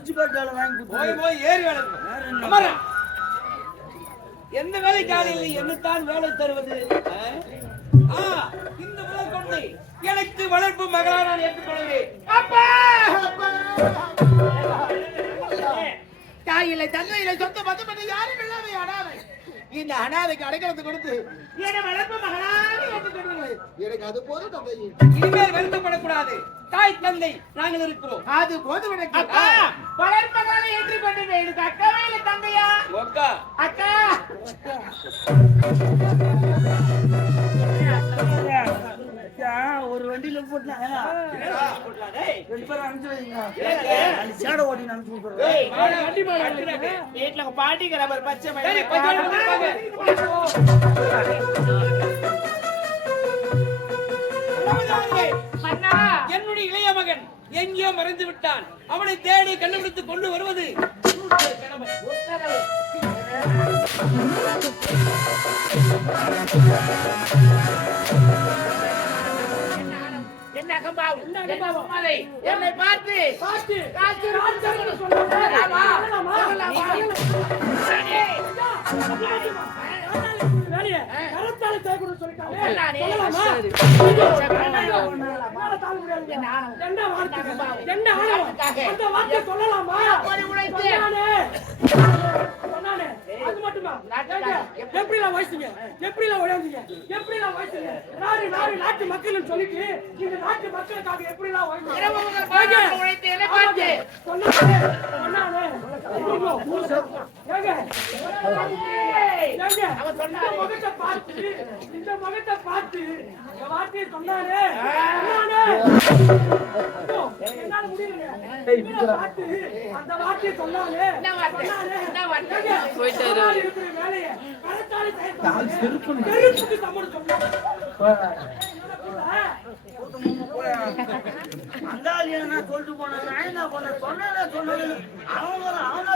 பிச்சு போட்டால வாங்கி போய் போய் ஏறி வேலை எந்த வேலை காலையில் என்னத்தான் வேலை தருவது? இந்த முதல் கொண்டு எனக்கு வளர்ப்பு மகளா நான் ஏற்றுக்கொள்கிறேன். அப்பா! தாயில்லை தந்தையில்லை சொந்த பந்தம் என்று யாரும் இல்லாத அனாதை இந்த அனாதைக்கு அடைக்கலத்தை கொடுத்து என்னை வளர்ப்பு மகனாக எனக்கு அது போதும் தந்தையே இனிமேல் வருத்தப்படக்கூடாது. தாய் தந்தை நாங்கள் இருக்கிறோம். அது போதும் எனக்கு. அக்கா வளர்ப்பதால ஏற்றுக்கொண்டு எனக்கு அக்காவே இல்லை தந்தையா? அக்கா. அக்கா. ஒரு வண்டியில போட்டாங்க ரெண்டு பேரும் அனுப்பிச்சு வைங்க. வீட்டுல பாட்டிக்கிற பச்சை என்னுடைய இளைய மகன் எங்கேயோ மறைந்து விட்டான். அவனை தேடி கண்டுபிடித்து கொண்டு வருவது என்ன என்ன சும்மாதை என்னை பார்த்து. பார்த்து. காத்து ராஜ்யம் சொல்லலாமா? சொல்லலாமா எப்படிலாம்? வயசுங்க எப்படிலாம் உழைந்தீங்க எப்படிலாம் வயசுங்க நாடு நாடு நாட்டு மக்கள்னு சொல்லிட்டு இந்த நாட்டு மக்களுக்காக ஏங்க. அவன் இந்த. முகத்தை பார்த்து வார்த்தையை சொன்னானே. அந்த வார்த்தையை சொன்னானே. என்ன என்ன சொல்லிட்டு என்ன சொன்னது அவன்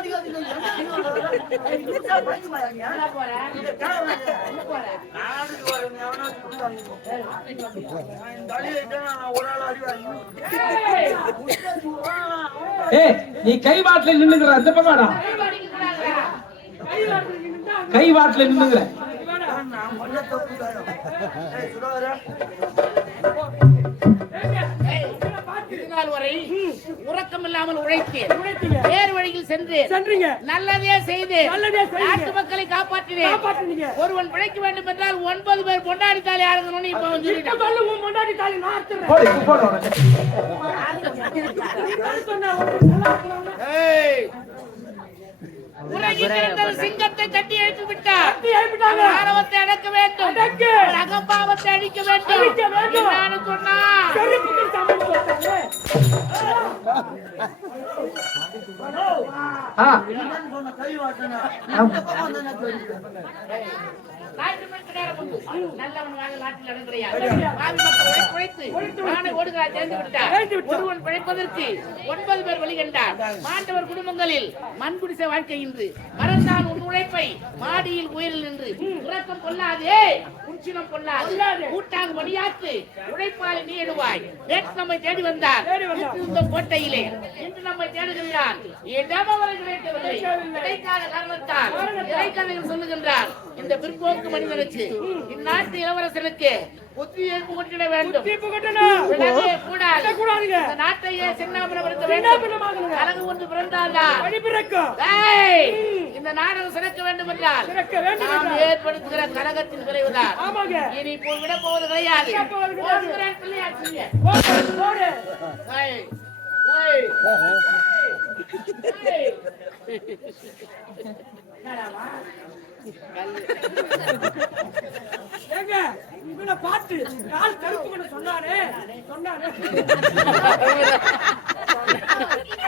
நீ கை வாட்டில நின்னுங்கிற அந்த பக்கம்டா கை வாட்டில நின்னுங்கிற நான் வரை உறக்கம் இல்லாமல் உழைத்தேன். வேறு வழியில் சென்று சென்றீங்க. நல்லதே செய்து. நாட்டு மக்களை காப்பாற்றினேன். ஒருவன் பிழைக்க வேண்டும் என்றால் ஒன்பது பேர் இப்ப வந்து இப்ப முன்னாடி தாலி இருக்கணும்னு. உறங்கி கிடந்த சிங்கத்தை கட்டி எழுப்பி விட்டார். ஆணவத்தை அடக்க வேண்டும். அகம்பாவத்தை அழிக்க வேண்டும். அழிக்க பிழைப்பதற்கு ஒன்பது பேர் வழிகண்டார் மாண்டவர் குடும்பங்களில் மண்குடிச வாழ்க்கை இன்று. மறந்தான் உன் உழைப்பை மாடியில் உயிரில் நின்று. உறக்கம் கொள்ளாதே உச்சினம் கொள்ளாது கூட்டாக மணியாத்து உழைப்பால் நீ எடுவாய் நேற்று நம்மை தேடி வந்தார். கோட்டையிலே. இன்று நம்மை தேடுகின்றார் இடம் அவரை கிடைக்கவில்லை கிடைக்காத காரணத்தால் இறைக்கதையில் சொல்லுகின்றார். இந்த பிற்போக்கு மனிதனுக்கு இந்நாட்டு இளவரசனுக்கு புத்தி ஏற்பு கொண்டிட வேண்டும். கூடாது. நாட்டையே சின்னாபினப்படுத்த வேண்டும். அழகு ஒன்று பிறந்தால்தான் இந்த நாடகம் சிறக்க வேண்டும் என்றால் சிறக்க வேண்டும் நாம். ஏற்படுத்துகிற கழகத்தின் விளைவுதான் ஆமாங்க. இனி இப்போ விட போவது கிடையாது விட போவது கிடையாது. ஓடுகிறேன் பிள்ளையாச்சுங்க. போடு, போடு. ஏய், ஏய், ஏய். ஏங்க, இவனை பார்த்து கால் கருப்பு ஒரு இளவரசன்